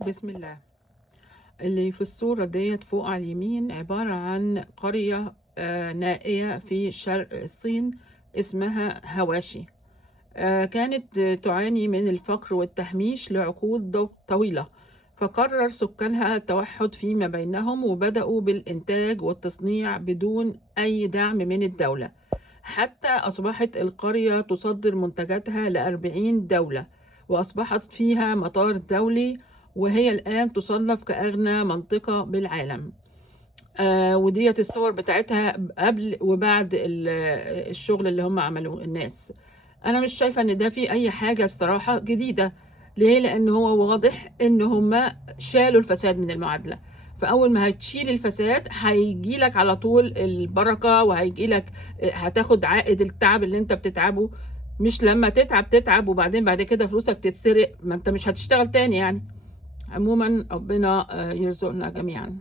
بسم الله. اللي في الصورة ديت فوق على اليمين عبارة عن قرية نائية في شرق الصين اسمها هواشي. كانت تعاني من الفقر والتهميش لعقود طويلة، فقرر سكانها التوحد فيما بينهم وبدأوا بالإنتاج والتصنيع بدون أي دعم من الدولة، حتى أصبحت القرية تصدر منتجاتها ل40 دولة، وأصبحت فيها مطار دولي، وهي الآن تصنف كأغنى منطقة بالعالم. وديت الصور بتاعتها قبل وبعد الشغل اللي هم عملوه الناس. أنا مش شايفة إن ده فيه أي حاجة الصراحة جديدة. ليه؟ لأن هو واضح إن هم شالوا الفساد من المعادلة. فأول ما هتشيل الفساد هيجيلك على طول البركة، وهيجيلك هتاخد عائد التعب اللي انت بتتعبه. مش لما تتعب وبعدين بعد كده فلوسك تتسرق، ما انت مش هتشتغل تاني يعني. عموما ربنا يرزقنا جميعا.